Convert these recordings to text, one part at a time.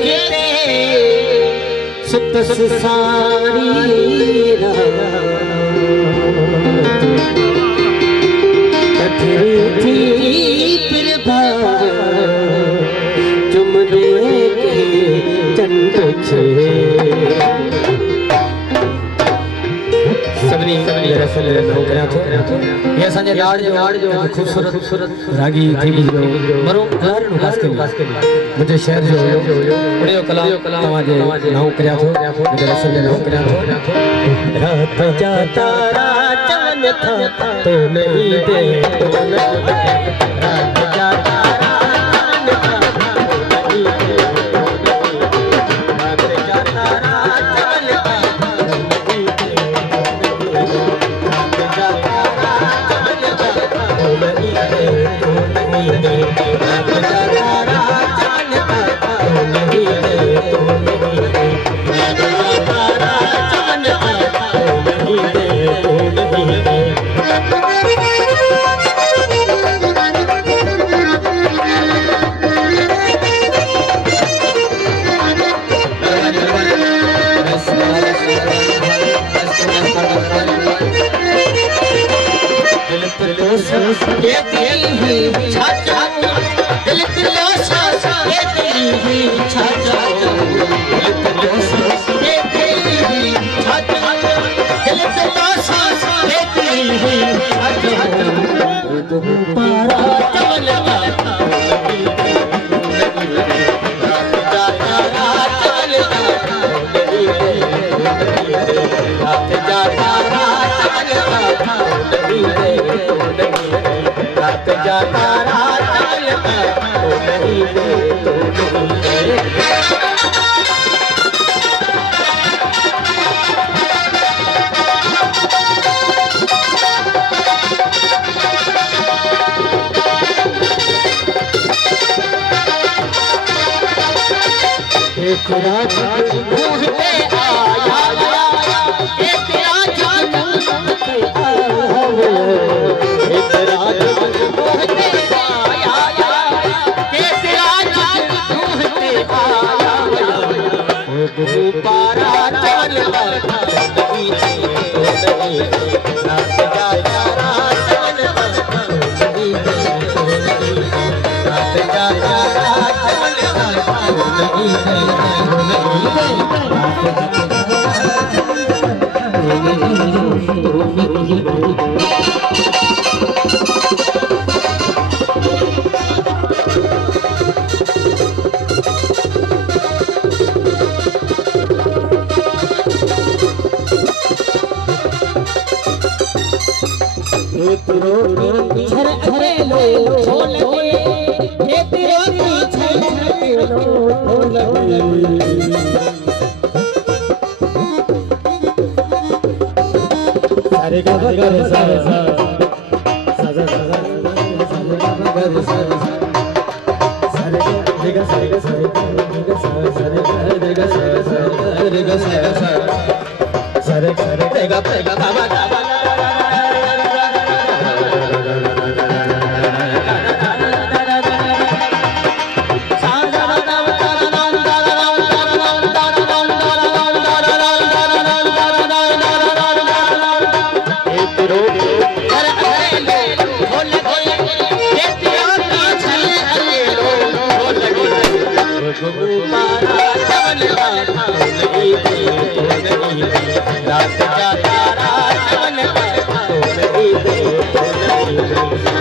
ते सुतस सारी थी प्रभा चुम दे के चंद छे सबनी रसल नौकरियां थो ये असांजे लाड जो खूबसूरत रागी थी मरो घर नु खास के मुझे शहर जो बड़े कला तवाजे नौकरियां थो मुझे रसल नौकरियां थो रात जा तारा चमन था तो नहीं दे तो नहीं रात जा तारा चमन था तो नहीं दे रात जा तारा चमन था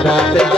रात